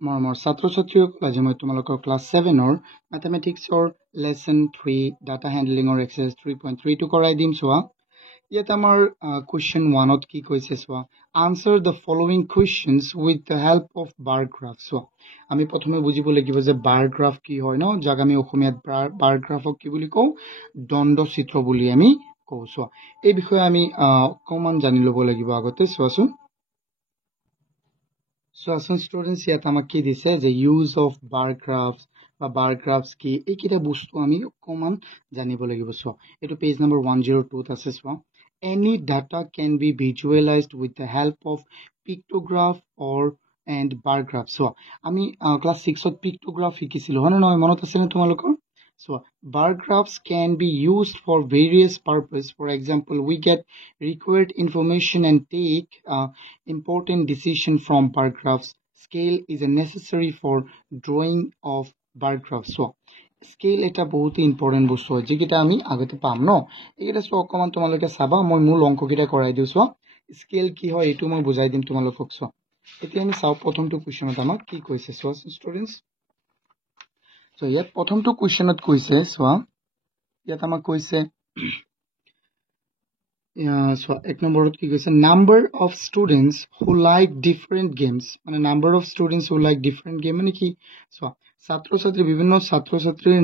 মৰমৰ ছাত্ৰ ছাত্ৰীসকল আজি মই তোমালোকৰ ক্লাছ 7ৰ মেথমেটিক্সৰ লেসন 3 ডাটা হেণ্ডলিঙৰ এক্সাৰসাইজ 3.3 কৰাই দিম চোৱা ইয়াত আমাৰ কোৱেশ্চন 1ত কি কৈছে চোৱা answer the following questions with the help of bar graph চোৱা আমি প্ৰথমে বুজিব লাগিব যে বাৰ গ্ৰাফ কি হয় ন যাক আমি অসমীয়াত বাৰ গ্ৰাফক কি বুলি কওঁ দ্বন্দ্ব চিত্ৰ বুলি আমি কওঁ চোৱা এই বিষয়ে আমি অকমান জানি ল'ব লাগিব আগতে চোৱাচোন So, students, ইয়াত আমাক কি দিছে যে ইউজ অফ বাৰ গ্ৰাফছ বা বাৰ গ্ৰাফছ কি এইকেইটা বস্তু আমি অকমান জানিব লাগিব চোৱা এইটো পেজ নম্বৰ 102 আছে চোৱা any data can be visualised with the help of pictograph or and bar graph চোৱা আমি ক্লাছ 6ত পিক্টোগ্ৰাফ শিকিছিলো হয় নে নহয় মনত আছেনে তোমালোকৰ So, bar graphs can be used for various purposes. For example, we get required information and take important decision from bar graphs. Scale is a necessary for drawing of bar graphs. So, scale এটা বহুত important বস্তু হয় যেটা আমি আগতে পাম ন এইটা so অকমান তোমালোকে চাবা মই মূল অংককেইটা কৰাই দিও সো স্কেল কি হয় এটো মই বুজাই দিম তোমালোকক সো এতিয়া আমি চাও প্ৰথমটো কোৱেশ্চনত আমাক কি কৈছে সো ষ্টুডেন্টস So, ইয়াত প্ৰথমটো কোৱেশ্চনত কৈছে চোৱা ইয়াত আমাক কৈছে এক নম্বৰত কি কৈছে number of students who like different games মানে number of students who like different game মানে কি চোৱা ছাত্ৰ ছাত্ৰী বিভিন্ন ছাত্ৰ ছাত্ৰীৰ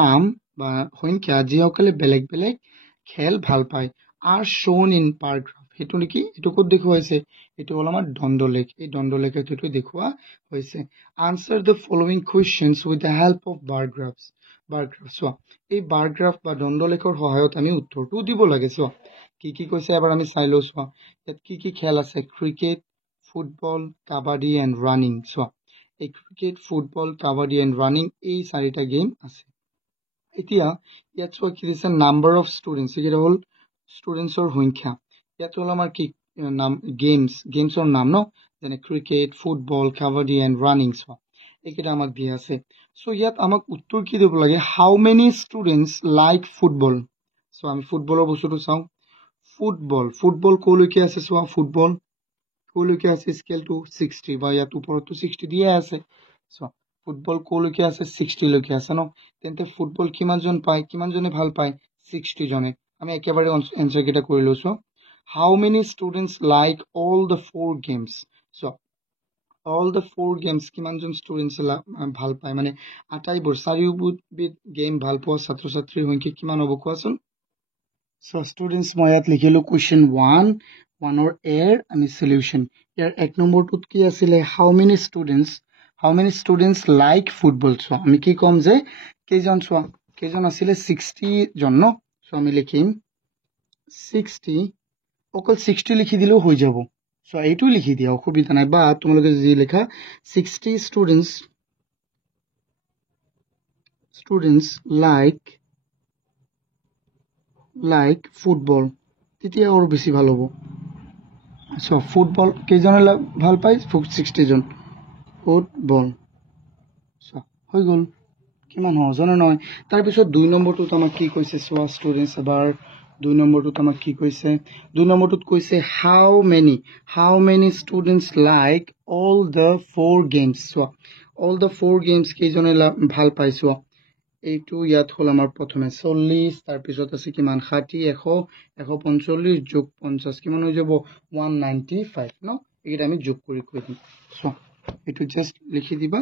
নাম বা সংখ্যা যিসকলে বেলেগ বেলেগ খেল ভাল পায় are shown in bar graph হেতু নেকি এটো কত দেখুৱা হৈছে এটো হল আমাৰ দ্বন্দ্বলেখ এই দ্বন্দ্বলেখত এটো দেখুৱা হৈছে answer the following questions with the help of bar graphs চোৱা এই bar graph বা দ্বন্দ্বলেখৰ সহায়ত আমি উত্তৰটো দিব লাগে চোৱা কি কৈছে এবাৰ আমি চাই লও চোৱা ইয়াত কি খেল আছে cricket football kabaddi and running চোৱা এই cricket football kabaddi and running এই চাৰিটা গেম আছে এতিয়া ইয়াত চোৱা কি দিছে নাম্বাৰ অফ ষ্টুডেন্টস এটা হল ষ্টুডেন্টছৰ সংখ্যা ইয়াত হল আমাৰ কি নাম গেমছৰ নাম ন যেনে cricket football kabaddi and running চোৱা এইকেইটা আমাক দিয়া আছে সো ইয়াত আমাক উত্তৰ কি দিব লাগে how many students like football so আমি ফুটবলৰ বস্তুটো চাওঁ ফুটবল কলৈকে আছে চোৱা ফুটবল কলৈকে আছে স্কেলটো 60 বা ইয়াত ওপৰতো 60 দিয়া আছে চোৱা ফুটবল কলৈকে আছে 60 লৈকে আছে ন তেন্তে ফুটবল কিমানজনে ভাল পায় 60 জনে আমি একেবাৰে এনসাৰ কেটা কৰি লৈছো how many students like all the 4 games so all the 4 games কিমানজন ষ্টুডেন্টস ভাল পায় মানে আটাইবোৰ চাৰিওবিধ গেম ভাল পোৱা ছাত্ৰ ছাত্ৰীৰ সংখ্যা কিমান হ'ব কোৱাচোন So, students, মই ইয়াত লিখিলো question 1 or air and solution. ইয়াৰ এক নম্বৰটোত কি আছিল how many students like football? So, আমি কি কম যে কেইজন আছিল 60 জন ন so আমি লিখিম 60 অকল 60 লিখি দিলেও হৈ যাব so এইটো লিখি দিয়া অসুবিধা নাই বা তোমালোকে যি লেখা 60 students like football তেতিয়া আৰু বেছি ভাল হ'ব সো ফুটবল কেইজনে ভাল পায় 60 জন ফুটবল সো হৈ গল কিমান হজনে নহয় তাৰ পিছত 2 নম্বৰটোত আমাক কি কৈছে সো ষ্টুডেন্টস এবাৰ 2 নম্বৰটোত আমাক কি কৈছে 2 নম্বৰটোত কৈছে how many students like all the 4 games so all the 4 games কেইজনে ভাল পাইছো এইটো ইয়াত হল আমাৰ প্ৰথমে 40 তাৰ পিছত আছে কিমান 60 100 145 যোগ 50 কিমান হৈ যাব 195 ন এইটা আমি যোগ কৰি কৈ দিম সো এইটো জাস্ট লিখি দিবা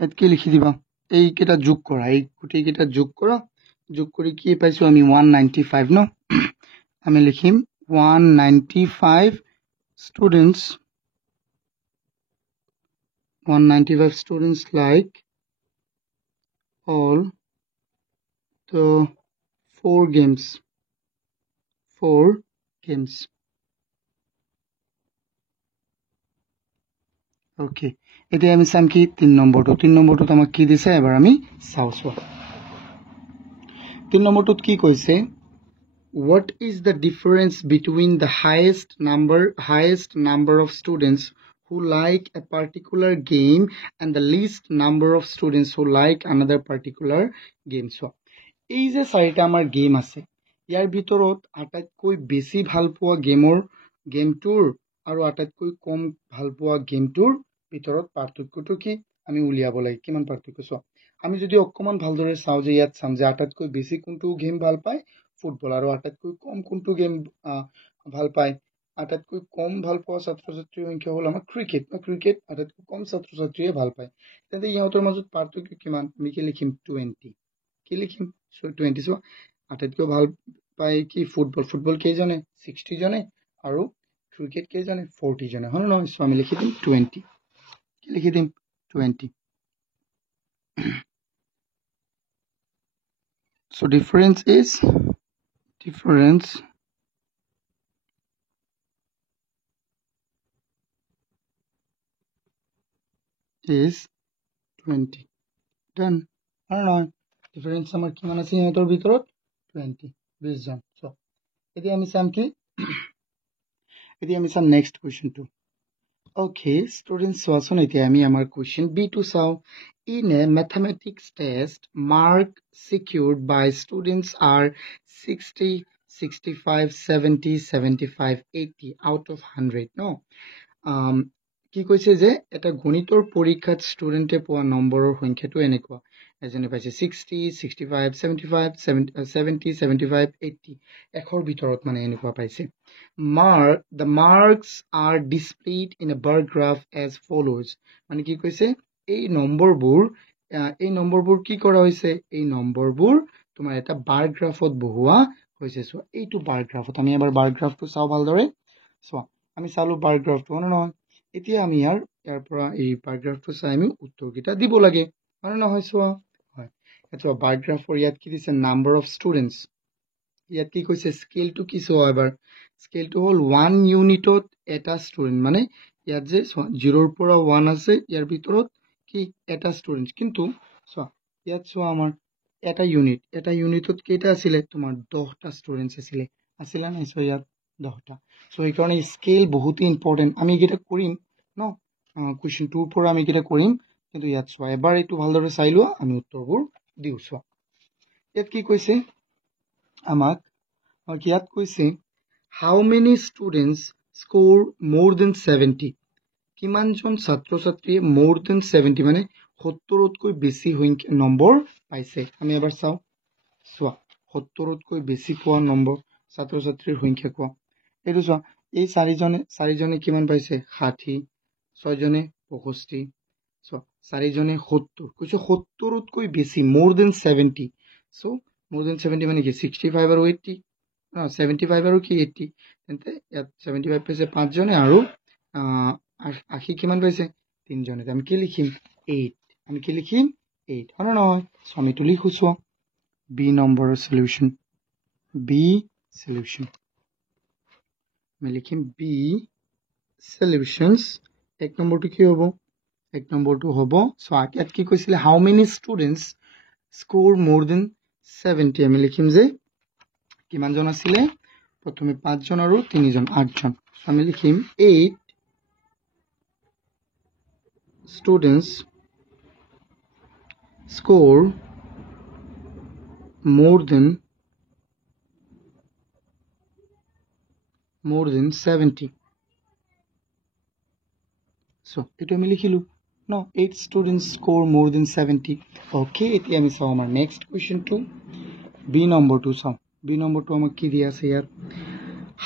এতকে লিখি দিবা এই কেটা যোগ কৰা এই গুটি কেটা যোগ কৰি কি পাইছো আমি 195 ন আমি লিখিম 195 students like all the 4 games okay এতিয়া আমি চাম কি 3 নম্বৰটো আমাক কি দিছে এবাৰ আমি চাও 3 নম্বৰটোত কি কৈছে what is the difference between the highest number of students who like a particular game and the least number of students who like another particular game so এই যে চাৰিটা আমাৰ গেম আছে ইয়াৰ ভিতৰত আটাইতকৈ বেছি ভাল পোৱা গেমটোৰ আৰু আটাইতকৈ কম ভাল পোৱা গেমটোৰ ভিতৰত পাৰ্থক্যটো কি আমি উলিয়াব লাগে কিমান পাৰ্থক্য চোৱা আমি যদি অকমান ভালদৰে চাওঁ যে ইয়াত চাম যে আটাইতকৈ বেছি কোনটো গেম ভাল পায় ফুটবল আৰু আটাইতকৈ কম কোনটো গেম ভাল পায় আটাইতকৈ কম ভাল পোৱা ছাত্ৰ ছাত্ৰীৰ সংখ্যা হ'ল আমাৰ ক্ৰিকেট ক্ৰিকেট আটাইতকৈ কম ছাত্ৰ ছাত্ৰীয়ে ভাল পায় তেন্তে ইহঁতৰ মাজত পাৰ্থক্য কিমান আমি কি লিখিম 20 কি লিখিম 20 চোৱা আটাইতকৈ ভাল পায় কি ফুটবল ফুটবল কেইজনে 60 জনে আৰু ক্ৰিকেট কেইজনে 40 জনে হয় নহয় সো আমি লিখি দিম 20 কি লিখি দিম 20 so difference is is 20 done হয় নহয় difference আমাৰ কিমান আছে ইহঁতৰ ভিতৰত 20 20 জন so এতিয়া আমি চাম কি এতিয়া আমি চাম next question টো okay students চোৱাচোন এতিয়া আমি আমাৰ question B টো চাও in a mathematics test mark secured by students are 60 65 70 75 80 out of 100 no কি কৈছে যে এটা গণিতৰ পৰীক্ষাত ষ্টুডেন্টে পোৱা নম্বৰৰ সংখ্যাটো এনেকুৱা এজনে পাইছে 60 65 75 70 75 80 এখৰ ভিতৰত মানে এনেকুৱা পাইছে the marks are displayed in a bar graph as follows মানে কি কৈছে এই নম্বৰবোৰ কি কৰা হৈছে এই নম্বৰবোৰ তোমাৰ এটা bar graphত বহুৱা হৈছে সো এইটো bar graphত আমি এবাৰ bar graphটো চাও ভালদৰে সো আমি চালো bar graphটো নহয় এতিয়া আমি ইয়াৰ পৰা এই bar graphটো চাই আমি উত্তৰকেইটা দিব লাগে মানে নহয় সো হয় এটা bar graphৰ ইয়াত কি দিছে number of students ইয়াত কি কৈছে স্কেলটো কি সো এবাৰ স্কেলটো হল 1 ইউনিটত এটা ষ্টুডেন্ট মানে ইয়াত যে 0 ৰ পৰা 1 আছে ইয়াৰ ভিতৰত কি এটা ষ্টুডেন্ট কিন্তু সো ইয়াত সো আমাৰ এটা ইউনিটত কেইটা আছিল তোমাৰ 10টা ষ্টুডেন্টস আছিল না সো ইয়াত 10টা সো এই কাৰণে স্কেল বহুত ইম্পৰ্টেন্ট আমি এটা কৰিম ন কোৱেশ্চন 2 পৰা আমি এটা কৰিম কিন্তু ইয়াত সো এবাৰ এইটো ভালদৰে চাই লোৱা আমি উত্তৰবোৰ দিউ সো ইয়াত কি কৈছে আমাক ইয়াত কৈছে how many students score more than 70 কিমান জন ছাত্ৰ ছাত্ৰীয়ে more than 70 মানে 70 তকৈ বেছি নম্বৰ পাইছে আমি এবাৰ চাও চোৱা 70 তকৈ বেছি পোৱা নম্বৰ ছাত্ৰ ছাত্ৰীৰ সংখ্যা কোৱা এইটো চোৱা এই চাৰিজনে কিমান পাইছে 60 ছয়জনে 65 চোৱা চাৰিজনে 70 কৈছে 70 তকৈ বেছি more than 70 so more than 70 মানে কি 65 আৰু 80 75 আৰু কি 80 তেন্তে ইয়াত 75 পাইছে 5 জনে আৰু 80 কিমান পাইছে 3 জনে আমি কি লিখিম 8 আমি কি লিখিম 8 হয় নহয় সো আমি তো লিখো সো B নম্বৰৰ সলিউশন আমি লিখিম B সলিউশনস এক নম্বৰটো কি হ'ব এক নম্বৰটো হ'ব সো ইয়াত কি কৈছিলে how many students score more than 70 আমি লিখিম যে কিমান জন আছিল প্ৰথমে 5 জন আৰু 3 জন 8 জন আমি লিখিম 8 students score more than 70 so eto ami likhilu no 8 students score more than 70 okay eti ami saw amar next question to B number 2 saw B number 2 amak ki diya ase yar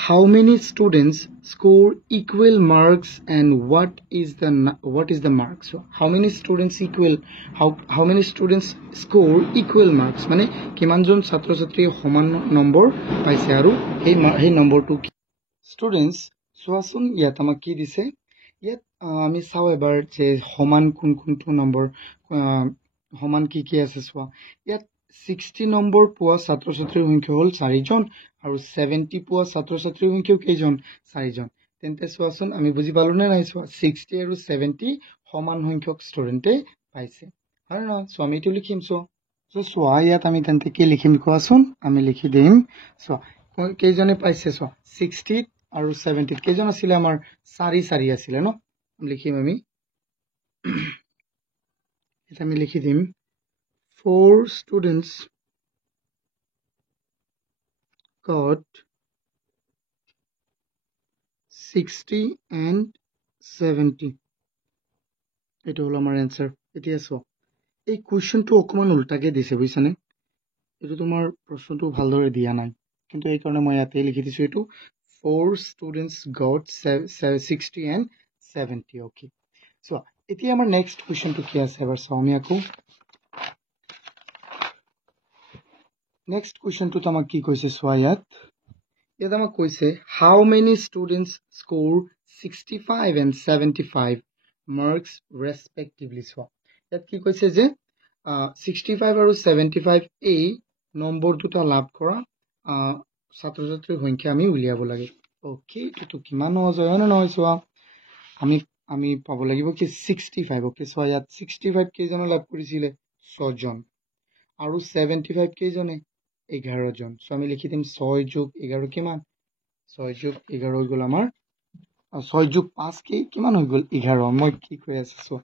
how many students score equal marks and what is the mark so how many students score equal marks mane kiman jon chhatro chhatri homan number paise aru hey number 2 students soasun yat amak ki dise yat ami saw ebar je homan kuntu number homan ki ase soa yat 60 number poa chhatro chhatrir সংখ্যা হল 4 জন আৰু 70 পোৱা ছাত্ৰ ছাত্ৰীৰ সংখ্যা কেইজন 4 জন তেন্তে সোৱাচোন আমি বুজি পালো নে নাই সোৱা 60 আৰু 70 সমান সংখ্যক ষ্টুডেন্টে পাইছে আৰু না সো আমি এটো লিখিম সো সোৱা ইয়াত আমি তেন্তে কি লিখিম কোৱাচোন আমি লিখি দিম সো কেইজনে পাইছে সো 60 আৰু 70 কেইজন আছিল আমাৰ 4 আছিল ন লিখিম আমি এটা আমি লিখি দিম 4 students got 60 and 70 এটা হলো আমার অ্যান্সার এতিয়া চোৱা এই কুৱেশ্যনটো অকমান উল্টাকে দিছে বুজিছানে এইটো তোমাৰ প্ৰশ্নটো ভালদৰে দিয়া নাই কিন্তু এই কাৰণে মই ইয়াতে লিখি দিছো এইটো 4 students got 60 and 70 okay চোৱা এতিয়া আমাৰ নেক্সট কুৱেশ্যনটো কি আছে এবাৰ চাওঁ আমি আকৌ নেক্সট কুৱেশ্যনটোত আমাক কি কৈছে চোৱা ইয়াত আমাক কৈছে how many students score 65 and 75 marks respectively চোৱা ইয়াত কি কৈছে যে 65 আৰু 75 এই নম্বৰ দুটা লাভ কৰা ছাত্ৰ ছাত্ৰীৰ সংখ্যা আমি উলিয়াব লাগে ওকে এটো কিমান সহজ হয় না নহয় চোৱা আমি পাব লাগিব কি 65 ওকে চোৱা ইয়াত 65 কেইজনে লাভ কৰিছিলে 6 জন আৰু 75 কেইজনে 11 জন সো আমি লিখি দিম 6 যোগ 11 কিমান 6 যোগ 11 হৈ গল আমাৰ 6 যোগ 5 কি কিমান হৈ গল 11 মই কি কৈ আছো সো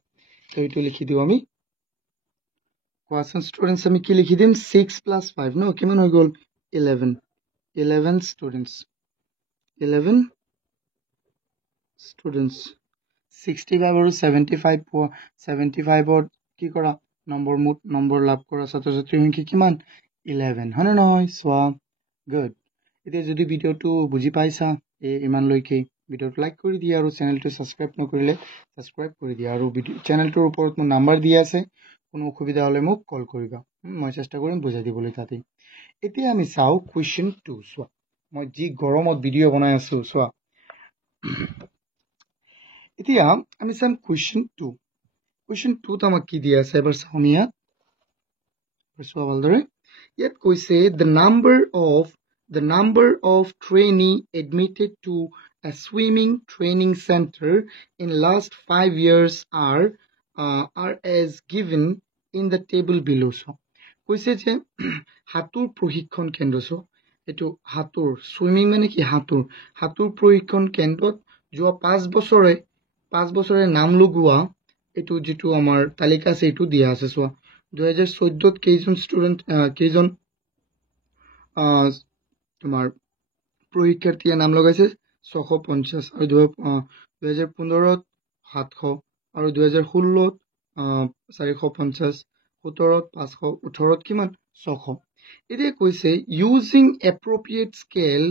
এইটো লিখি দিও আমি কোৱেশ্চন স্টুডেন্টস আমি কি লিখি দিম 6 plus 5 নো কিমান হৈ গল 11 students 65 আৰু 75 75 ৰ কি কৰা নম্বৰ লাভ কৰা ছাত্ৰ ছাত্ৰীৰ সংখ্যা কিমান 11 হয়নে নহয় সোৱা গুড এতিয়া যদি ভিডিওটো বুজি পাইছা ইমান লৈকে ভিডিওটো লাইক কৰি দিয়া আৰু চেনেলটো সাবস্ক্ৰাইব নকৰিলে সাবস্ক্ৰাইব কৰি দিয়া আৰু চেনেলটোৰ ওপৰত মোৰ নাম্বাৰ দিয়া আছে কোনো অসুবিধা হলে মোক কল কৰিবা মই চেষ্টা কৰিম বুজাই দিবলৈ তাতে এতিয়া আমি চাও কোৱেশ্চন 2 সোৱা মই যি গৰমত ভিডিও বনাই আছো সোৱা এতিয়া আমি চাম কোৱেশ্চন 2 ত আমাক কি দিয়া আছে এবাৰ চাওঁ ইয়াত সোৱা ভালদৰে ইয়াত কৈছে the number of trainee admitted to a swimming training center in last 5 years are as given in the table below so কৈছে যে হাতুৰ প্ৰশিক্ষণ কেন্দ্ৰ so এটো হাতুৰ সুইমিং মানে কি হাতুৰ প্ৰশিক্ষণ কেন্দ্ৰত যোৱা 5 বছৰে নাম লগোৱা এটো যেটো আমাৰ তালিকা আছে এটো দিয়া আছে so 2014 ত কেইজন স্টুডেন্ট কেইজন তোমাৰ প্ৰশিক্ষাৰ্থীয়ে নাম লগাইছে 650 আৰু 2015 ত 700 আৰু 2016 ত 450 17 ত 500 18 ত কিমান 600 এতিয়া কৈছে using appropriate scale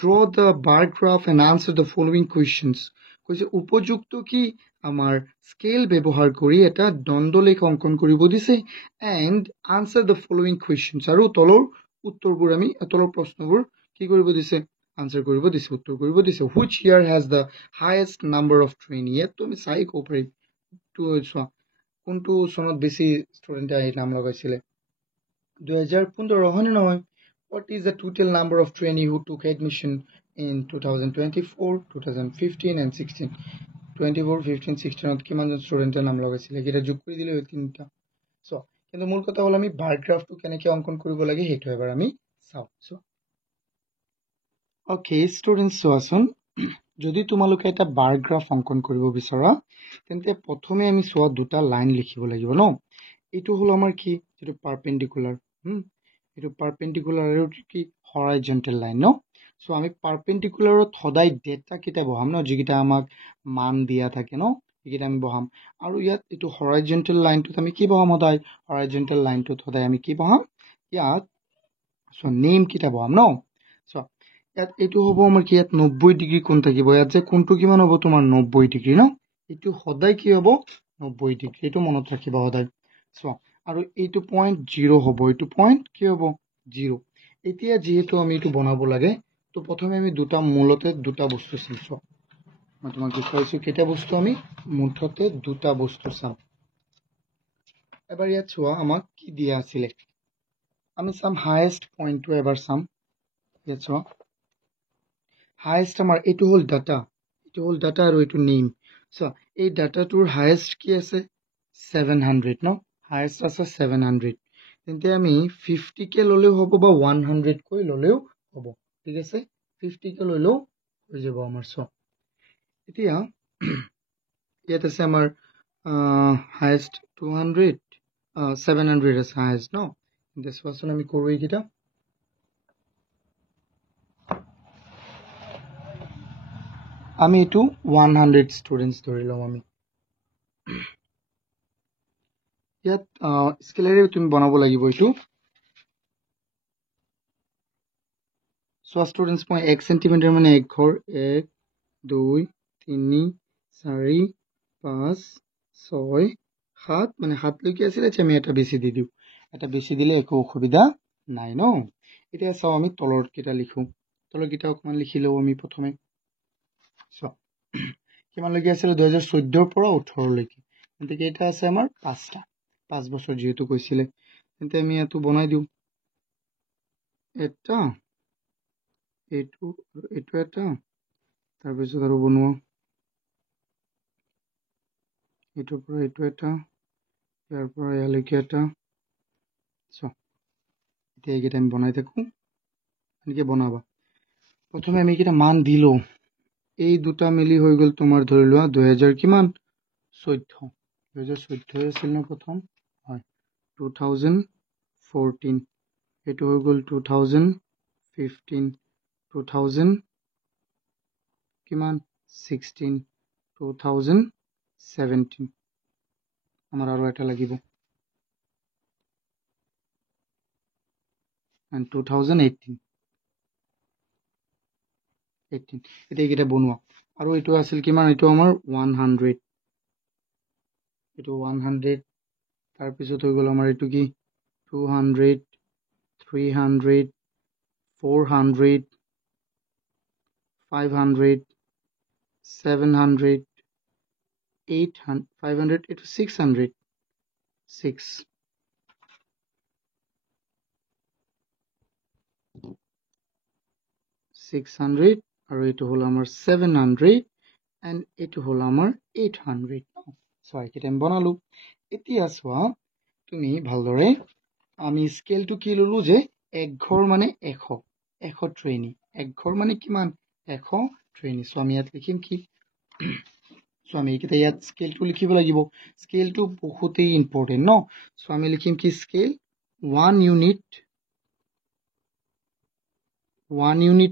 draw the bar graph and answer the following questions কৈছে উপযুক্ত কি আমাৰ স্কেল ব্যৱহাৰ কৰি এটা দণ্ডলেখ অঙ্কন কৰিব দিছে and answer the following questions আৰু তলৰ উত্তৰবোৰ আমি তলৰ প্ৰশ্নবোৰ কি কৰিব দিছে আনসাৰ কৰিব দিছে উত্তৰ কৰিব দিছে which year has the highest number of trainee ইয়াত তুমি চাই কো পাৰি টু সোৱা কোনটো সনত বেছি স্টুডেন্ট আহি নাম লগাইছিলে 2015 হনে নহয় what is the total number of trainee who took admission in 2024 2015 and 16 24 15 16 ত কিমান জন স্টুডেন্টেৰ নাম লগাইছিলে এটা যোগ কৰি দিলে হয় তিনটা সো কিন্তু মূল কথা হল আমি বাৰ গ্ৰাফটো কেনেকৈ অঙ্কন কৰিব লাগে হেতু এবাৰ আমি চাও সো ওকে স্টুডেন্টস সোৱাচোন যদি তোমালোকে এটা বাৰ গ্ৰাফ অঙ্কন কৰিব বিচৰা তেন্তে প্ৰথমে আমি সোৱা দুটা লাইন লিখিব লাগিব ন এটো হল আমাৰ কি যেটো পাৰপেন্ডিকুলাৰ এটো পাৰপেন্ডিকুলাৰ আৰু কি হৰাইজন্টাল লাইন ন সো আমি পাৰপেন্ডিকুলাৰত সদায় ডেটা কিটা বহাম ন যিকিটা আমাক মান দিয়া থাকে ন এইকিটা আমি বহাম আৰু ইয়াত এটো হৰাইজন্টাল লাইনটোত আমি কি বহাম সদায় হৰাইজন্টাল লাইনটোত সদায় আমি কি বহাম ইয়াত সো নেম কিটা বহাম ন সো ইয়াত এটো হ'ব আমাৰ কি ইয়াত 90 ডিগ্ৰী কোণ থাকিব ইয়াত যে কোণটো কিমান হ'ব তোমাৰ 90 ডিগ্ৰী ন এটো সদায় কি হ'ব 90 ডিগ্ৰী এটো মনত ৰাখিবা সদায় সো আৰু এইটো পয়েন্ট 0 হ'ব এইটো পয়েন্ট কি হ'ব 0 এতিয়া যেহেতু আমি এটো বনাব লাগে তো প্ৰথমে আমি দুটা মূলতে দুটা বস্তু চাইছো মই তোমাক দেখাইছো কেটা বস্তু আমি মুঠতে দুটা বস্তু চাম এবাৰ ইয়াত চোৱা আমাক কি দিয়া আছিল আমি চাম হাইয়েস্ট পয়েন্টটো এবাৰ চাম ইয়াত চোৱা হাইয়েস্ট আমাৰ এটো হল ডাটা আৰু এটো নেম সো এই ডাটাটোৰ হাইয়েস্ট কি আছে 700 ন হাইয়েস্ট আছে 700 তেন্তে আমি 50 কে ললেও হ'ব বা 100 কৈ ললেও হ'ব ঠিক আছে 50 কে ললেও হৈ যাব আমাৰ সো এতিয়া ইয়াত আছে আমাৰ হাইয়েস্ট 200 700 আছে হাইয়েস্ট ন this was আমি কৰো এইকিটা আমি এইটো 100 ষ্টুডেণ্টছ ধৰি লওঁ আমি ইয়াত স্কেলেৰে তুমি বনাব লাগিব এইটো চোৱা ষ্টুডেণ্টছ মই 1 সেন্টিমিটাৰ মানে 1 ঘৰ 1 2 3 4 5 6 7 মানে 7 লৈকে আছিল আমি এটা বেছি দি দিওঁ এটা বেছি দিলে একো অসুবিধা নাই ন এতিয়া চাও আমি তলৰ কিটা লিখো তলৰ কিটা অকমান লিখি লও আমি প্ৰথমে চোৱা কিমান লৈকে আছিল 2014 ৰ পৰা 18 লৈকে তেন্তে কেইটা আছে আমাৰ 5টা 5 বছৰ যেহেতু কৈছিলে তেন্তে আমি এটো বনাই দিও এটা এইটো এটা তাৰ পিছত আৰু বনোৱা এইটোৰ পৰা এইটো এটা ইয়াৰ পৰা ইয়ালৈকে এটা চোৱা এতিয়া এইকেইটা আমি বনাই থাকো এনেকৈ বনাবা প্ৰথমে আমি এইকেইটা মান দিলো এই দুটা মিলি হৈ গ'ল তোমাৰ ধৰি লোৱা 2000 কিমান 2014 আছিল ন প্ৰথম হয় 2014 এইটো হৈ গ'ল 2015 2000 কিমান 16 2017 আমাৰ আৰু এটা লাগিব and 2018 এটা এইকেইটা বনোৱা আৰু এইটো আছিল কিমান এইটো আমাৰ 100 এইটো 100 তাৰ পিছত হৈ গ'ল আমাৰ এইটো কি 200 300 400 500 700 800 500 এইটো 600 6 600 আৰু এইটো হল আমাৰ 700 and এইটো হল আমাৰ 800 সো এইকেইটা আমি বনালো এতিয়া চোৱা তুমি ভালদৰে আমি স্কেলটো কি ললো যে এক ঘৰ মানে 100 100 ট্ৰেইনি এক ঘৰ মানে কিমান 100 ট্ৰেইনি সো আমি ইয়াত লিখিম কি সো আমি এইকেইটা ইয়াত স্কেলটো লিখিব লাগিব স্কেলটো বহুতেই ইম্পৰ্টেন্ট ন সো আমি লিখিম কি স্কেল 1 ইউনিট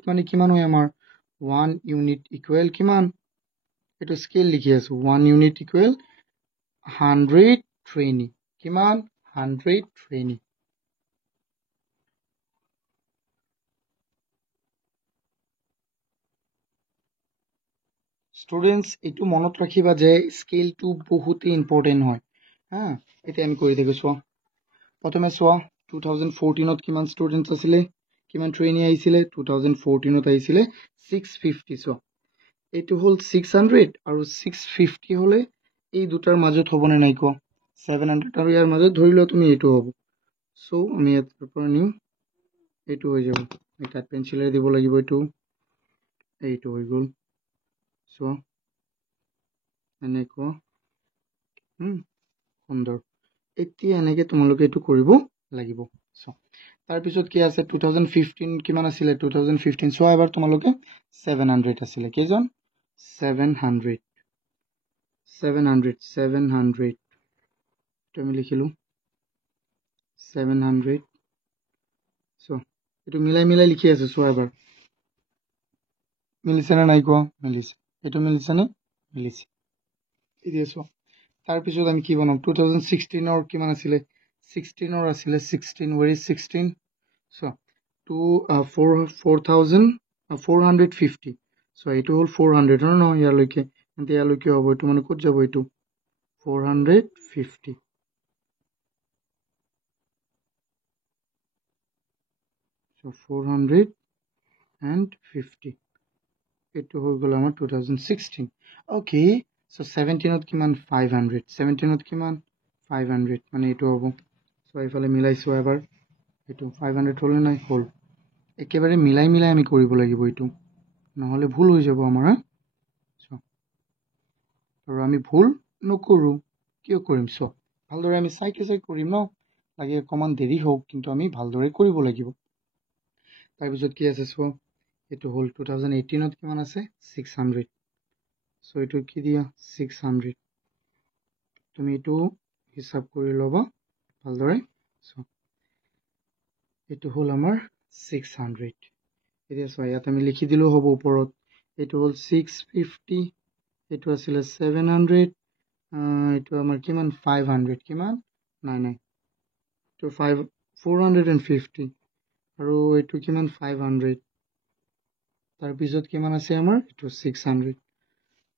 মানে কিমান হয় আমাৰ 1 ইউনিট ইকুৱেল কিমান এটো স্কেল লিখি আছো 1 ইউনিট ইকুৱেল 100 ট্ৰেইনি কিমান 100 ট্ৰেইনি স্টুডেন্টস এটো মনত ৰাখিবা যে স্কেলটো বহুত ইম্পৰ্টেন্ট হয় হা এটা আমি কৰি দেখো চোৱা প্ৰথমে চোৱা 2014 ত কিমান স্টুডেন্টস আছিল কিমান ট্ৰেইনি আহিছিল 2014 ত আহিছিল 650 চোৱা এইটো হল 600 আৰু 650 হলে এই দুটাৰ মাজত হবনে নাই কোৱা 700 আৰু ইয়াৰ মাজত ধৰি লোৱা তুমি এইটো হ'ব সো আমি ইয়াৰ পৰা নিউ এইটো হৈ যাব এটা পেন্সিলেৰে দিব লাগিব এইটো হৈ গ'ল সো এনেকুৱা সুন্দৰ এতিয়া এনেকৈ তোমালোকে এইটো কৰিব লাগিব সো তাৰ পিছত কি আছে 2015 কিমান আছিল 2015 সো এবাৰ তোমালোকে 700 আছিল কেজন 700 আমি লিখিলো 700 সো এটো মিলাই লিখি আছে সো এবাৰ মিলিছে না নাই কোৱা মিলিছে এটো মিলিছে নে মিলিছে এতিয়া সো তাৰ পিছত আমি কি বনাম 2016 ৰ কিমান আছিল 16 ৰ আছিল 16 where is 16 সো 450 সো এইটো হল 400 ন ইয়ালৈকে কিন্তু ইয়ালৈকে হ'ব এইটো মানে ক'ত যাব এইটো 450 so 450 এইটো হৈ গ'ল আমাৰ 2016 ওকে সো 17 ত কিমান 500 17 ত কিমান 500 মানে এইটো হ'ব সো ইফালে মিলাইছো এবাৰ এইটো 500 হল নাই হল একেবাৰে মিলাই আমি কৰিব লাগিব এইটো নহলে ভুল হৈ যাব আমাৰ সো আৰু আমি ভুল নকৰো কিয় কৰিম সো ভালদৰে আমি চাই কৰিম ন লাগে অকমান দেৰি হোক কিন্তু আমি ভালদৰে কৰিব লাগিব তাৰ পিছত কি আছে সো এইটো হল 2018 ত কিমান আছে 600 সো এইটো কি দিয়া 600 তুমি এইটো হিসাব কৰি লবা ভালদৰে সো এইটো হল আমাৰ 600 এতিয়া সো ইয়াত আমি লিখি দিলো হ'ব ওপৰত এইটো হ'ল 650 এইটো আছিলে 700 এইটো আমাৰ কিমান 500 কিমান নাই নাই এইটো 450 আৰু এইটো কিমান 500 তাৰপিছত কিমান আছে আমাৰ এইটো 600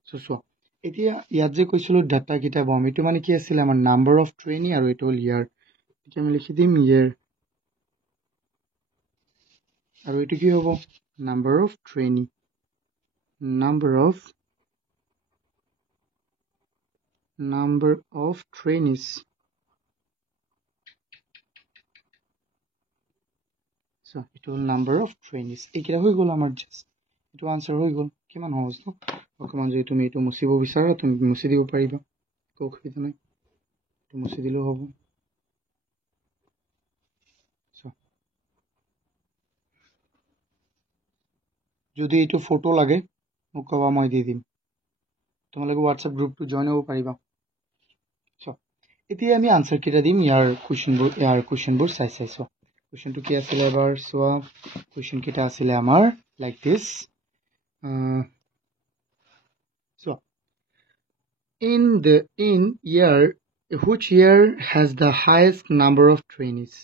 সো চোৱা এতিয়া ইয়াত যে কৈছিলো ডাটা কিটা বম এইটো মানে কি আছিল আমাৰ নাম্বাৰ অফ ট্ৰেইনি আৰু এইটো হ'ল ইয়াৰ এতিয়া আমি লিখি দিম ইয়াৰ আৰু এইটো কি হ'ব number of trainee number of trainees so it will number of trainees এইকিটা হৈ গল আমাৰ জাস্ট এটো আনসার হৈ গল কিমান সহজ ন অকমান যদি তুমি এটো মুছিব বিচাৰা তুমি মুছি দিব পাৰিবা কো অসুবিধা নাই এটো মুছি দিলেও হ'ব so যদি এটো ফটো লাগে মোক কবা মই দি দিম তোমালোকে WhatsApp গ্ৰুপটো জয়েন হ'ব পাৰিবা so এতিয়া আমি আনসাৰ কিটা দিম ইয়াৰ কোৱেশ্চনবোৰ চাই so question to কি আছিল এবাৰ সোয়া question কিটা আছিল আমাৰ like this so in year which year has the highest number of trainees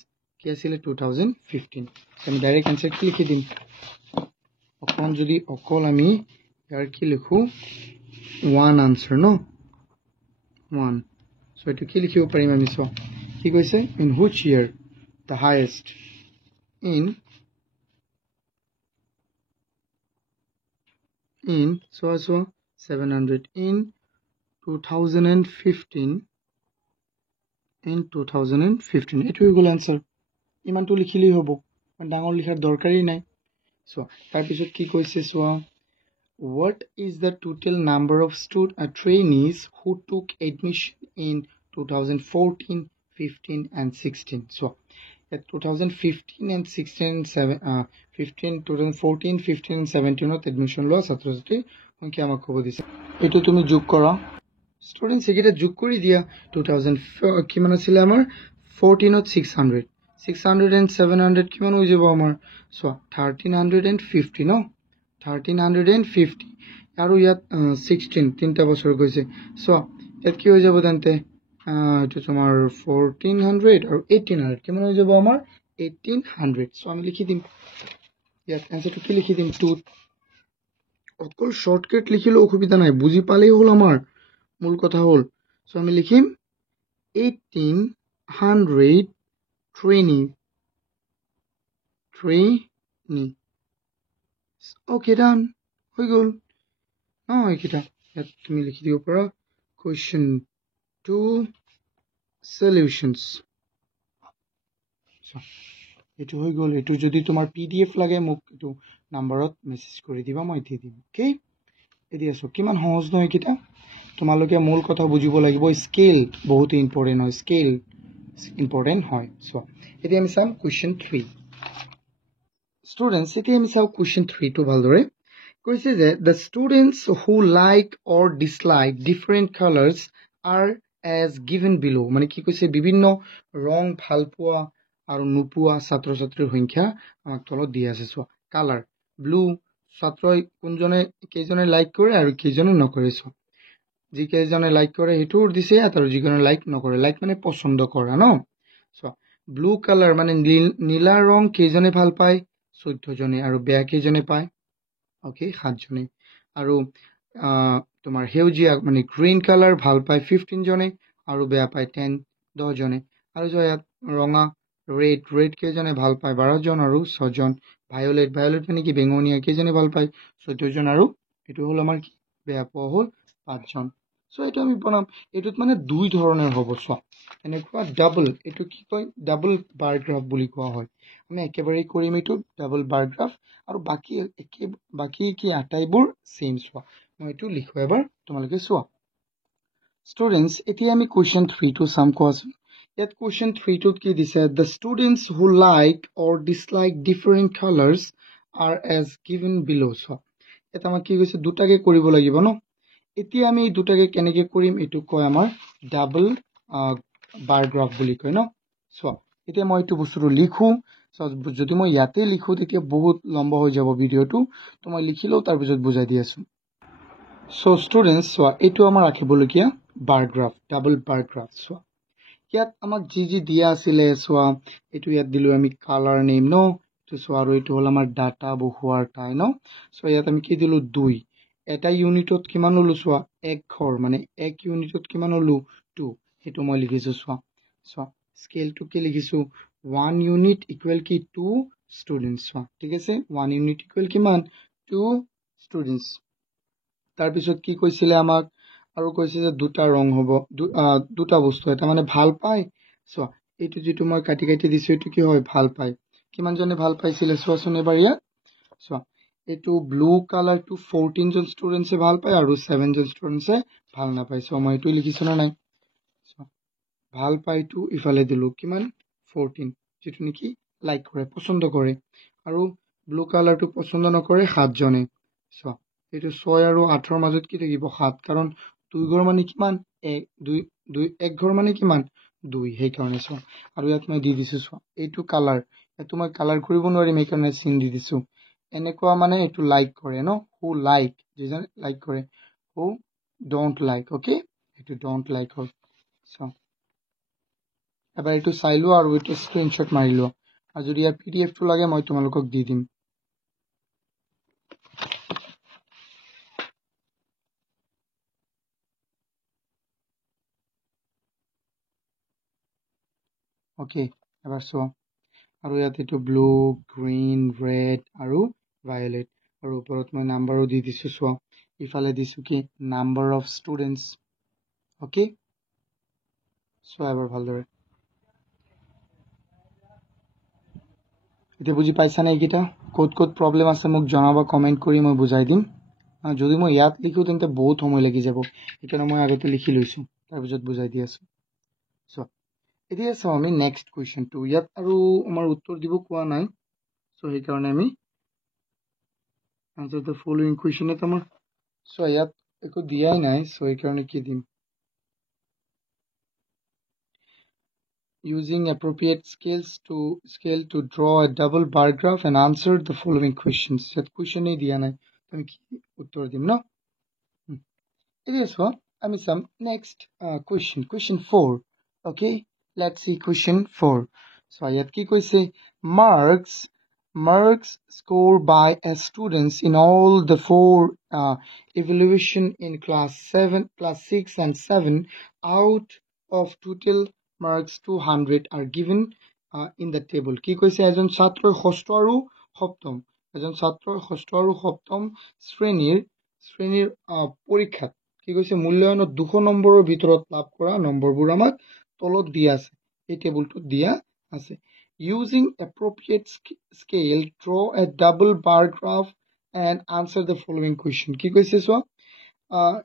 কি আছিল 2015 আমি ডাইরেক্ট आंसर কি লিখি দিম অকল যদি অকল আমি ইয়াৰ কি লিখো one answer no one so এটো কি লিখিব পাৰিম আমি so কি কৈছে in which year the highest in so 700 in 2015 in 2015 এটো হল आंसर ইমানটো লিখিলেই হ'ব ডাঙৰ লিখাৰ দৰকাৰই নাই so তাৰ পিছত কি কৈছে so what is the total number of trainees who took admission in 2014 15 and 16 so at 2015 and 16 2014 15 and 17 to admission লোৱা ছাত্ৰছাত্ৰী সংখ্যা আমাক ক'ব দিছে এটো তুমি যোগ কৰা স্টুডেন্টস একিটা যোগ কৰি দিয়া 2000 কিমান আছিল আমাৰ 14 ত 600 600 and 700 কিমান হৈ যাব আমাৰ so 1350 no 1350 আৰু ইয়াত 16 তিনটা বছৰ গৈছে so ইয়াত কি হৈ যাব তেন্তে এটো তোমাৰ 1400 আৰু 1800 কিমান হৈ যাব আমাৰ 1800 so আমি লিখি দিম ইয়াত आंसरটো কি লিখি দিম 2 অকল শর্টকাট লিখিলে অসুবিধা নাই বুজি পালেই হল আমাৰ মূল কথা হল so আমি লিখিম 1800 trainee okay done হৈ গল এইকিটা ইয়াত তুমি লিখি দিব পাৰা question 2 solutions so এটো হৈ গল এটো যদি তোমাৰ pdf লাগে মোক এটো নম্বৰত মেসেজ কৰি দিবা মই দি দিম ওকে এতিয়া সো কিমান সহজ নহয় এইকিটা তোমালোকে মূল কথা বুজিব লাগিব স্কেল বহুত ইম্পৰ্টেন্ট হয় স্কেল ইম্পৰ্টেন্ট হয় সো এতিয়া আমি চাম question 3 students এতিয়া আমি চাও question 3 টো ভালদৰে কৈছে যে the students who like or dislike different colors are as given below মানে কি কৈছে বিভিন্ন ৰং ভাল পোৱা আৰু নুপুৱা ছাত্ৰছাত্ৰীৰ সংখ্যা আমাক তলত দিয়া আছে সো কালাৰ ব্লু ছাত্ৰই কোনজনে কেজনে লাইক কৰে আৰু কেজনে নকৰে সো যি কেজনে লাইক কৰে হেতুৰ দিছে আৰু যিজনে লাইক নকৰে লাইক মানে পছন্দ কৰা ন সো ব্লু কালাৰ মানে নীলা ৰং কেজনে ভাল পায় 14 জনে আৰু বেয়া কেজনে পায় ওকে 7 জনে আৰু তোমাৰ হেউজিয়া মানে গ্ৰীন কালাৰ ভাল পায় 15 জনে আৰু বেয়া পায় 10 জনে আৰু জয়াত ৰঙা ৰেড কেজনে ভাল পায় 12 জন আৰু 6 জন ভায়োলেট মানে কি বেঙুনিয়া কেজনে ভাল পায় 14 জন আৰু এটো হল আমাৰ কি বেয়া পোৱা হল 5 জন সো এটা আমি বনাম এটুত মানে দুই ধৰণৰ হ'ব সো এনেকুৱা ডাবল এটো কি কয় ডাবল বাৰ গ্ৰাফ বুলি কোৱা হয় আমি একেবাৰে কৰিম এটো ডাবল বাৰ গ্ৰাফ আৰু বাকি কি আটাইবোৰ সেম সো মই এটো লিখো এবাৰ তোমালোকে সোৱা স্টুডেন্টস এতিয়া আমি question 3 টো সাম কোৱাছ ইয়াত question 3 টোত কি দিছে the students who like or dislike different colors are as given below so এটা আমাক কি কৈছে দুটাকে কৰিব লাগিব ন এতিয়া আমি এই দুটাকে কেনেকে কৰিম এটো কয় আমাৰ ডাবল বাৰ গ্ৰাফ বুলি কয় ন সো এতিয়া মই এটো বস্তুটো লিখো যদি মই ইয়াতে লিখো তেতিয়া বহুত লম্বা হৈ যাব ভিডিঅ'টো, তো মই লিখিলেও তাৰপিছত বুজাই দি আছোঁ। চ' ষ্টুডেণ্টছ চোৱা, এইটো আমাৰ ৰাখিবলগীয়া বাৰ গ্ৰাফ, ডাবল বাৰ গ্ৰাফ। চোৱা ইয়াত আমাক যি দিয়া আছিলে, চোৱা এইটো ইয়াত দিলোঁ আমি কালাৰ নেম ন, চোৱা আৰু এইটো হ'ল আমাৰ ডাটা বহুৱাৰ টাই ন। চ' ইয়াত আমি কি দিলোঁ 2, এটা ইউনিটত কিমান ল'লোঁ চোৱা 1 ঘৰ, মানে 1 ইউনিটত কিমান ল'লোঁ 2, সেইটো মই লিখিছোঁ। চোৱা স্কেলটো কি লিখিছোঁ 1 ইউনিট ইকুৱেল কি 2 ষ্টুডেণ্টছ। চোৱা ঠিক আছে, 1 ইউনিট ইকুৱেল কিমান 2 ষ্টুডেণ্টছ। তাৰপিছত কি কৈছিলে আমাক, আৰু কৈছে যে দুটা ৰং হ'ব, দুটা বস্তু, এটা মানে ভাল পায়। চোৱা এইটো যিটো মই কাটি দিছোঁ এইটো কি হয় ভাল পায়, কিমানজনে ভাল পাইছিলে চোৱাচোন এবাৰ ইয়াত। চোৱা এইটো ব্লু কালাৰটো 14 জন ষ্টুডেণ্টছে ভাল পায় আৰু 7 জন ষ্টুডেণ্টছে ভাল নাপায়। চোৱা মই এইটো লিখিছোঁ নে নাই, চোৱা ভাল পায়টো ইফালে দিলোঁ কিমান 14, যিটো নেকি লাইক কৰে, পচন্দ কৰে, আৰু ব্লু কালাৰটো পচন্দ নকৰে 7 জনে। চোৱা এইটো 6 আৰু 8ৰ মাজত কি থাকিব 7, কাৰণ 2 ঘৰ মানে কিমান 1 ঘৰ মানে কিমান 2, সেইকাৰণে। চোৱা আৰু ইয়াত মই দি দিছোঁ, চোৱা এইটো কালাৰ, এইটো মই কালাৰ কৰিব নোৱাৰিম সেইকাৰণে চিন দি দিছোঁ। এনেকুৱা মানে এইটো লাইক কৰে ন, হু লাইক, যিজনে লাইক কৰে, হু ডোন্ট লাইক, অ'কে, এইটো ডোন্ট লাইক হ'ল। চোৱা এবাৰ এইটো চাই লোৱা আৰু এইটো স্ক্ৰীনশ্বট মাৰি লোৱা, আৰু যদি ইয়াৰ PDF টো লাগে মই তোমালোকক দি দিম। অ'কে এবাৰ চোৱা, আৰু ইয়াত এইটো ব্লু, গ্ৰীণ, ৰেড আৰু ভায়লেট, আৰু ওপৰত মই নাম্বাৰো দি দিছোঁ। চোৱা ইফালে দিছোঁ কি নাম্বাৰ অফ ষ্টুডেণ্টছ, অ'কে। চোৱা এবাৰ ভালদৰে, এতিয়া বুজি পাইছানে এইকেইটা, ক'ত প্ৰব্লেম আছে মোক জনাবা কমেণ্ট কৰি, মই বুজাই দিম। যদি মই ইয়াত লিখোঁ তেন্তে বহুত সময় লাগি যাব, সেইকাৰণে মই আগতে লিখি লৈছোঁ, তাৰপিছত বুজাই দি আছোঁ। চোৱা এতিয়া চাওঁ আমি নেক্সট কুৱেশ্যনটো, ইয়াত আৰু আমাৰ উত্তৰ দিব কোৱা নাই, চ' সেইকাৰণে আমি আনচাৰ দ্য ফলোইং কুৱেশ্যনত আমাৰ চোৱা ইয়াত একো দিয়াই নাই, চ' সেইকাৰণে কি দিম, using appropriate scale to draw a double bar graph and answer the following questions. ইয়াত কুৱেশ্যনেই দিয়া নাই, আমি কি উত্তৰ দিম ন। এতিয়া চোৱা আমি চাম next question 4, okay, let's see question 4. So ইয়াত কি কৈছে, marks scored by a students in all the 4 evaluation in class 6 and 7 out of total marks 200 are given in the table. কি কৈছে, এজন ছাত্ৰৰ ষষ্ঠ আৰু সপ্তম শ্ৰেণীৰ পৰীক্ষাত কি কৈছে মূল্যায়নত 200 নম্বৰৰ ভিতৰত লাভ কৰা নম্বৰবোৰ আমাক তলত দিয়া আছে, এই টেবুলটোত দিয়া আছে। Using appropriate scale, draw a double bar graph and answer the following question. কি কৈছে চোৱা,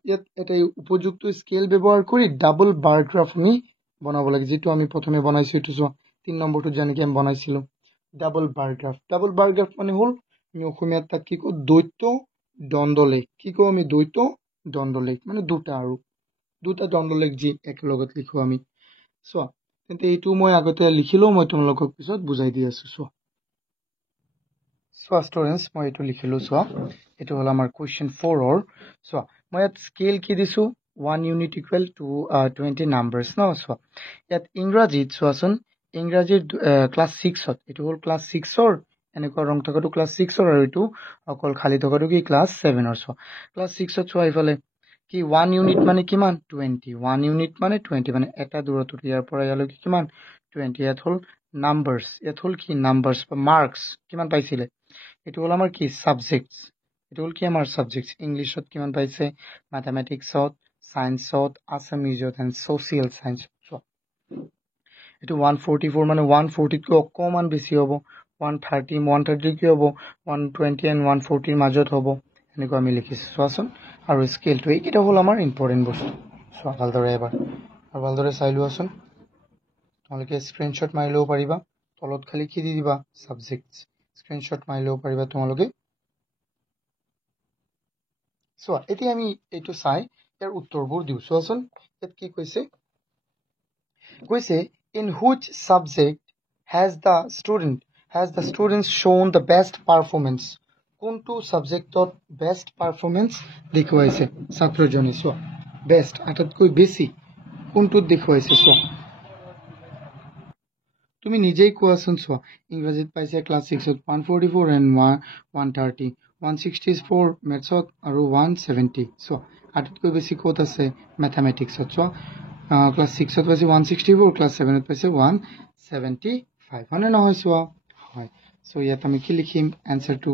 ইয়াত এটা উপযুক্ত স্কেল ব্যৱহাৰ কৰি ডাবল বাৰ গ্ৰাফ আমি বনাব লাগে, যিটো আমি প্ৰথমে বনাইছোঁ এইটো। চোৱা 3 নম্বৰটো যেনেকৈ আমি বনাইছিলোঁ ডাবল বাৰ গ্ৰাফ মানে হ'ল আমি অসমীয়াত তাক কি কওঁ দ্বৈত দণ্ডলেখ, কি কওঁ আমি দ্বৈত দণ্ডলেখ, মানে দুটা দণ্ডলেখ যি একেলগত লিখোঁ আমি। চোৱা তেন্তে এইটো মই আগতে লিখিলেও মই তোমালোকক পিছত বুজাই দি আছোঁ। চোৱা ষ্টুডেণ্টছ মই এইটো লিখিলোঁ, চোৱা এইটো হ'ল আমাৰ কুৱেশ্যন 4ৰ। চোৱা মই ইয়াত স্কেল কি দিছোঁ 1 ইউনিট ইকুৱেল টু 20 নাম্বাৰ্ছ ন। চোৱা ইয়াত ইংৰাজীত চোৱাচোন, ইংৰাজীৰ ক্লাছ 6ত, এইটো হ'ল ক্লাছ 6ৰ, এনেকুৱা ৰং থকাটো ক্লাছ 6ৰ, আৰু এইটো অকল খালী থকাটো কি ক্লাছ 7ৰ। চোৱা ক্লাছ 6ত চোৱা ইফালে কি 1 ইউনিট মানে কিমান 20, 1 ইউনিট মানে 20, মানে এটা দূৰত্বত ইয়াৰ পৰা ইয়ালৈকে কিমান 20। ইয়াত হ'ল নাম্বাৰ্ছ, ইয়াত হ'ল কি নাম্বাৰ্ছ বা মাৰ্কছ কিমান পাইছিলে, এইটো হ'ল আমাৰ কি ছাবজেক্টছ, এইটো হ'ল কি আমাৰ ছাবজেক্টছ। ইংলিছত কিমান পাইছে, মেথামেটিক্সত, ছায়েন্সত, আছামিজত এণ্ড ছ'চিয়েল ছায়েন্সত। চোৱা এইটো 144 মানে 140তকৈ অকণমান বেছি হ'ব, 130 কি হ'ব 120 এণ্ড 140ৰ মাজত হ'ব, এনেকুৱা আমি লিখিছোঁ। চোৱাচোন আৰু স্কেলটো, এইকেইটা হ'ল আমাৰ ইম্পৰ্টেণ্ট বস্তু। চোৱা ভালদৰে এবাৰ আৰু ভালদৰে চাই লোৱাচোন, তোমালোকে স্ক্ৰীনশ্বট মাৰি ল'ব পাৰিবা, তলত খালি কি দি দিবা ছাবজেক্টছ, স্ক্ৰীনশ্বট মাৰি ল'ব পাৰিবা তোমালোকে। চোৱা এতিয়া আমি এইটো চাই ইয়াৰ উত্তৰবোৰ দিওঁ। চোৱাচোন ইয়াত কি কৈছে, in which subject has the student has the students shown the best performance কোনটো সাবজেক্টত বেস্ট পারফরমেন্স দেখুৱাইছে ছাত্ৰজনে চোৱা বেস্ট আটাইতকৈ বেছি কোনটোত দেখুৱাইছে চোৱা তুমি নিজেই কোৱাচোন চোৱা ইংৰাজীত পাইছে ক্লাছ 6ত 144 and 130 164 মেথছত আৰু 170 চোৱা আটাইতকৈ বেছি ক'ত আছে ম্যাথমেটিক্সত চোৱা ক্লাছ 6ত পাইছে 164 ক্লাছ 7ত পাইছে 175 মানে নহয় চোৱা হয় সো ইয়াত আমি কি লিখিম এনসাৰটো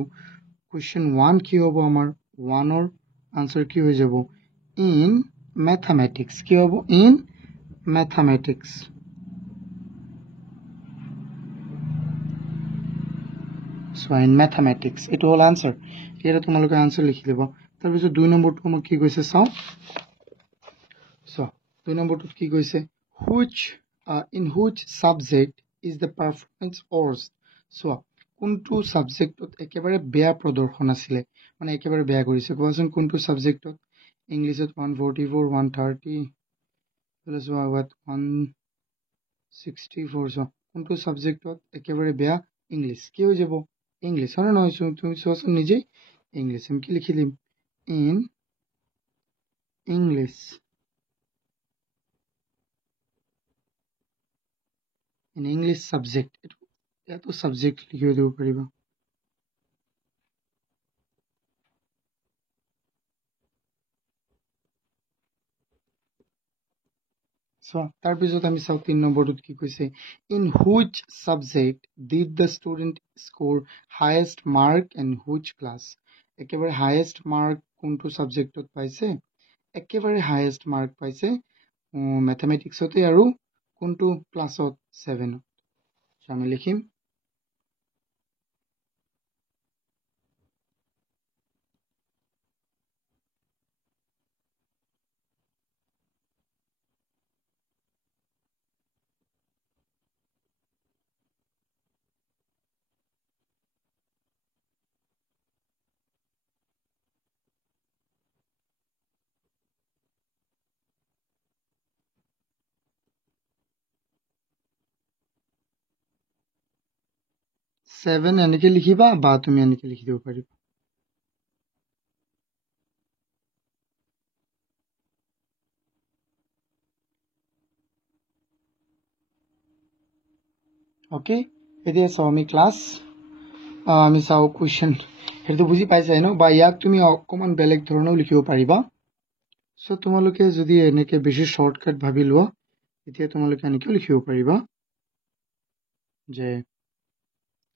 question 1 কি হ'ব আমাৰ 1 ৰ আনসার কি হৈ যাব in mathematics কি হ'ব in mathematics so in mathematics it will answer here তোমালোকে answer লিখি দিব তাৰ পিছত 2 নম্বৰটো আমাক কি কৈছে চাও so 2 নম্বৰটো কি কৈছে which in which subject is the performance worst so কোনটো সাবজেক্টত একেবাৰে বেয়া প্ৰদৰ্শন আছিল মানে একেবাৰে বেয়া কৰিছে কোৱাচোন কোনটো সাবজেক্টত ইংলিশত 144 130 প্লাস 164 so কোনটো সাবজেক্টত একেবাৰে বেয়া ইংলিশ কি হৈ যাব ইংলিশ হয় নহয় তুমি চোৱাচোন নিজে ইংলিশ আমি কি লিখি দিম in english in english subject এটো সাবজেক্ট লিখি দিব পাৰিবা so তাৰ পিছত আমি চাও 3 নম্বৰটোত কি কৈছে in which subject did the student score highest mark and which class একেবাৰে highest mark কোনটো সাবজেক্টত পাইছে একেবাৰে highest mark পাইছে ম্যাথমেটিক্সতে আৰু কোনটো ক্লাছত 7 so আমি লিখিম সেভেন এনেকে লিখিবা বা তুমি এনেকে লিখি দিব পাৰিবা ওকে এতিয়া চাও আমি ক্লাস আমি চাও কোৱেশ্চন হেতু বুজি পাইছাই ন বা ইয়াক তুমি অকমান বেলেগ ধৰণেও লিখিব পাৰিবা সো তোমালোকে যদি এনেকে বেছি শৰ্টকাট ভাবি লোৱা এতিয়া তোমালোকে এনেকে লিখিব পাৰিবা যে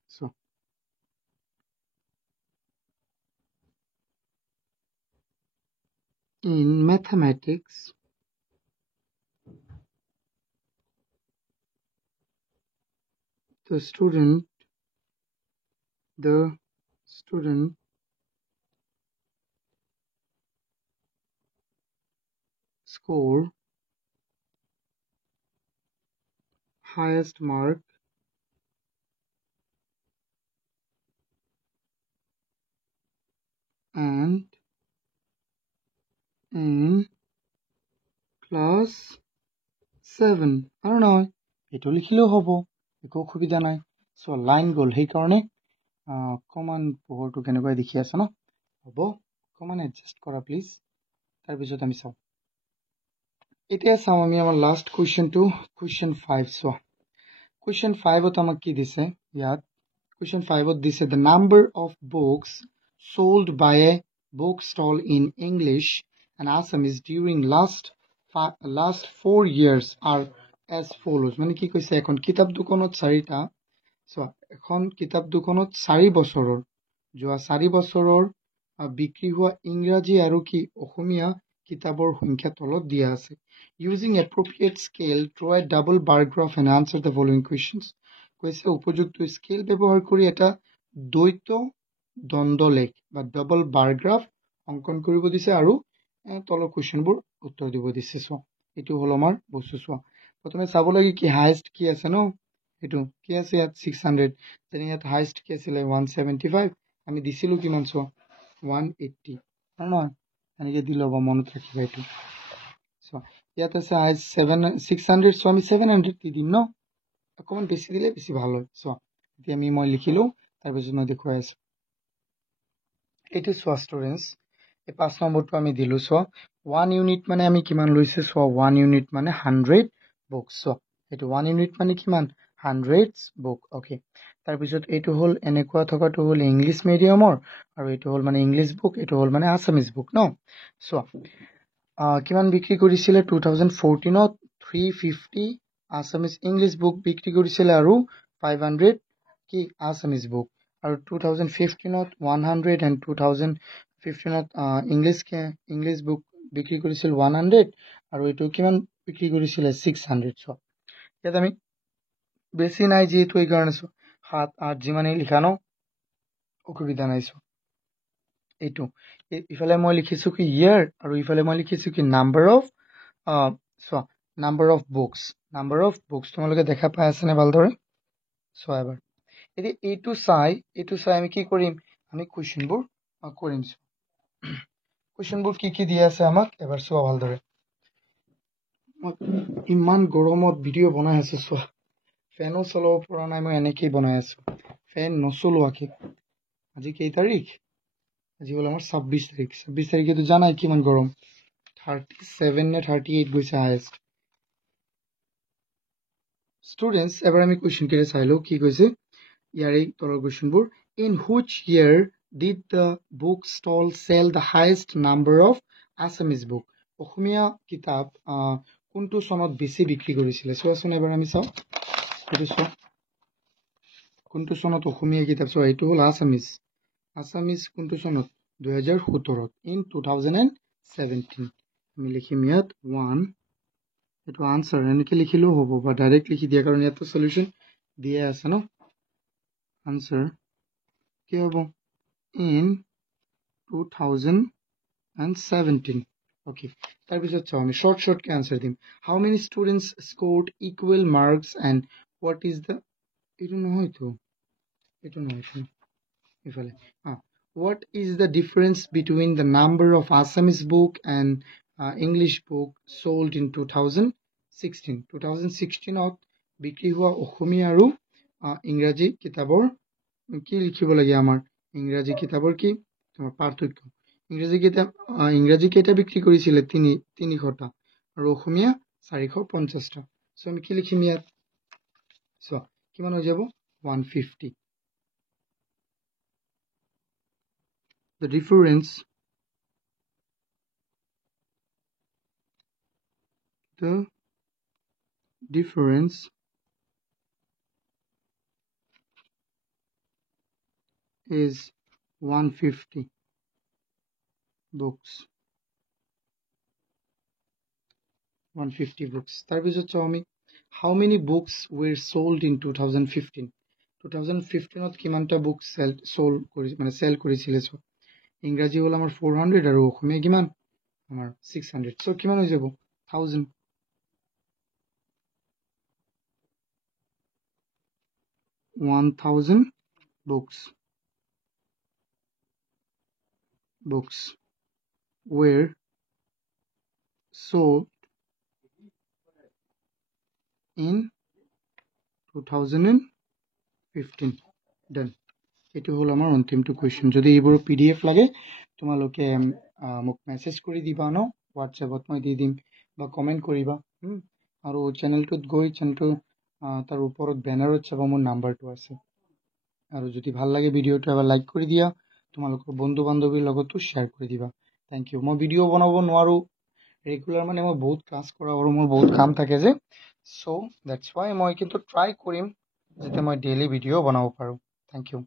so in mathematics the student score highest mark and in class 7 I don't know এটো লিখিলেও হ'ব একো অসুবিধা নাই সো লাইন গল সেই কাৰণে কমন পোহৰটো কেনেকৈ দেখি আছে ন হ'ব কমন এডজাস্ট কৰা প্লিজ তাৰ পিছত আমি চাও এতিয়া চাও আমি আমাৰ লাষ্ট কোৱেশ্চনটো কোৱেশ্চন 5 চোৱা কোৱেশ্চন 5 ত আমাক কি দিছে ইয়াত কোৱেশ্চন 5 ত দিছে the number of books sold by a bookstall in English and Assamese during last 4 years are as follows মানে কি কৈছে এখন কিতাপ দোকানত 4টা সো এখন কিতাপ দোকানত 4 বছৰৰ যোৱা 4 বছৰৰ বিক্ৰী হোৱা ইংৰাজী আৰু কি অসমীয়া কিতাপৰ সংখ্যা তলত দিয়া আছে using appropriate scale draw a double bar graph and answer the following questions কৈছে উপযুক্ত স্কেল ব্যৱহাৰ কৰি এটা দ্বৈত দ্বন্দ্বলেখ বা ডাবল বাৰ গ্ৰাফ অঙ্কন কৰিব দিছে আৰু তলৰ কোৱেশ্চনবোৰ উত্তৰ দিব দিছে সো এটো হল আমাৰ বস্তু চোৱা প্ৰথমে চাব লাগি কি হাইয়েস্ট কি আছে ন এটো কি আছে ইয়াত 600 তেনে ইয়াত হাইয়েস্ট কি আছিল 175 আমি দিছিলো কিমান চোৱা 180 নহয় এনেকে দিলো বা মনত ৰাখিবা এটো সো ইয়াত আছে 600 সো আমি 700 দি দিম ন অকমান বেছি দিলে বেছি ভালো সো এতিয়া মই লিখিলোঁ তাৰপিছত মই দেখুৱাই আছোঁ এইটো চোৱা ষ্টুডেণ্টছ এই 5 নম্বৰটো আমি দিলোঁ চোৱা 1 ইউনিট মানে আমি কিমান লৈছে চোৱা 1 ইউনিট মানে 100 বুকছ চোৱা এইটো 1 ইউনিট মানে কিমান 100 বুক অ'কে তাৰপিছত এইটো হ'ল এনেকুৱা থকাটো হ'ল ইংলিছ মিডিয়ামৰ আৰু এইটো হ'ল মানে ইংলিছ বুক এইটো হ'ল মানে আছামিজ বুক ন চোৱা কিমান বিক্ৰী কৰিছিলে 2014ত 350 আছামিজ ইংলিছ বুক বিক্ৰী কৰিছিলে আৰু 500 কি আছামিজ বুক আৰু 2015ত 100 and 2015ত ইংলিছ বুক বিক্ৰী কৰিছিল 100 আৰু এইটো কিমান বিক্ৰী কৰিছিলে 600 চোৱা ইয়াত আমি বেছি নাই যেহেতু এই কাৰণে চোৱা 7 8 যিমানেই লিখা ন অসুবিধা নাই চোৱা এইটো ইফালে মই লিখিছোঁ কি ইয়াৰ আৰু ইফালে মই লিখিছোঁ কি নাম্বাৰ অফ চোৱা নাম্বাৰ অফ বুকছ তোমালোকে দেখা পাই আছেনে ভালদৰে চোৱা এবাৰ এতিয়া এইটো চাই আমি কি কৰিম আমি কুৱেশ্যনবোৰ কৰিম কুৱেশ্যনবোৰ কি দিয়া আছে আমাক এবাৰ চোৱা ভালদৰে ইমান গৰমত ভিডিঅ' বনাই আছোঁ চোৱা ফেনো চলাব পৰা নাই মই এনেকেই বনাই আছোঁ ফেন নচলোৱাকে আজি কেই তাৰিখ আজি হ'ল আমাৰ 26 তাৰিখ 26 তাৰিখেতো জানাই কিমান গৰম 37 নে 38 গৈছে হায়েষ্ট ষ্টুডেণ্টছ এবাৰ আমি কুৱেশ্যন কেইটা চাই লওঁ কি কৈছে ইয়াৰে তলৰ কুৱেশ্যনবোৰ in which year did the book stall sell the highest number of Assamese book Asomiya কিতাপ কোনটো চনত বেছি বিক্ৰী কৰিছিলে চোৱাচোন এবাৰ আমি চাওঁ এইটো চোৱা কোনটো চনত অসমীয়া কিতাপ চোৱা এইটো হ'ল আছামিজ কোনটো চনত 2017 ইন 2017 আমি লিখিম ইয়াত 1 এইটো আনসাৰ এনেকৈ লিখিলেও হ'ব বা ডাইৰেক্ট লিখি দিয়া কাৰণ ইয়াতো সলিউশ্যন দিয়ে আছে ন আনসাৰ কি হ'ব ইন 2017 okay তাৰপিছত চাওঁ আমি short কে answer দিম how many students scored equal marks and what is the এইটো নহয়তো ইফালে what is the difference between the number of Assamese book and English book sold in 2016ত বিক্ৰী হোৱা অসমীয়া আৰু ইংৰাজী কিতাপৰ কি লিখিব লাগে আমাৰ ইংৰাজী কিতাপৰ কি তোমাৰ পাৰ্থক্য ইংৰাজী কেইটা বিক্ৰী কৰিছিলে 300টা আৰু অসমীয়া 450টা সো আমি কি লিখিম ইয়াত সো কিমান হৈ যাব 150 the difference is 150 books 150 books তাৰপিছত চাওঁ আমি how many books were sold in 2015ত কিমানটা বুক চেল কৰিছিলে সো ইংৰাজী হ'ল আমাৰ 400 আৰু অসমীয়া কিমান আমাৰ 600 সো কিমান হৈ যাব 1000 1000 books were sold in 2015 done এইটো হ'ল আমাৰ অন্তিমটো কুৱেশ্যন যদি এইবোৰ PDF লাগে তোমালোকে মোক মেছেজ কৰি দিবা ন হোৱাটছএপত মই দি দিম বা কমেণ্ট কৰিবা আৰু চেনেলটোত গৈ চেনেলটো তাৰ ওপৰত বেনাৰত চাবা মোৰ নাম্বাৰটো আছে আৰু যদি ভাল লাগে ভিডিঅ'টো এবাৰ লাইক কৰি দিয়া তোমালোকৰ বন্ধু বান্ধৱীৰ লগতো শ্বেয়াৰ কৰি দিবা থ্যাংক ইউ মই ভিডিঅ' বনাব নোৱাৰো ৰেগুলাৰ মানে মই বহুত ক্লাছ কৰা আৰু মোৰ বহুত কাম থাকে যে সো দ্যাটস ওয়াই মই কিন্তু ট্ৰাই কৰিম যাতে মই ডেইলি ভিডিঅ' বনাব পাৰো থ্যাংক ইউ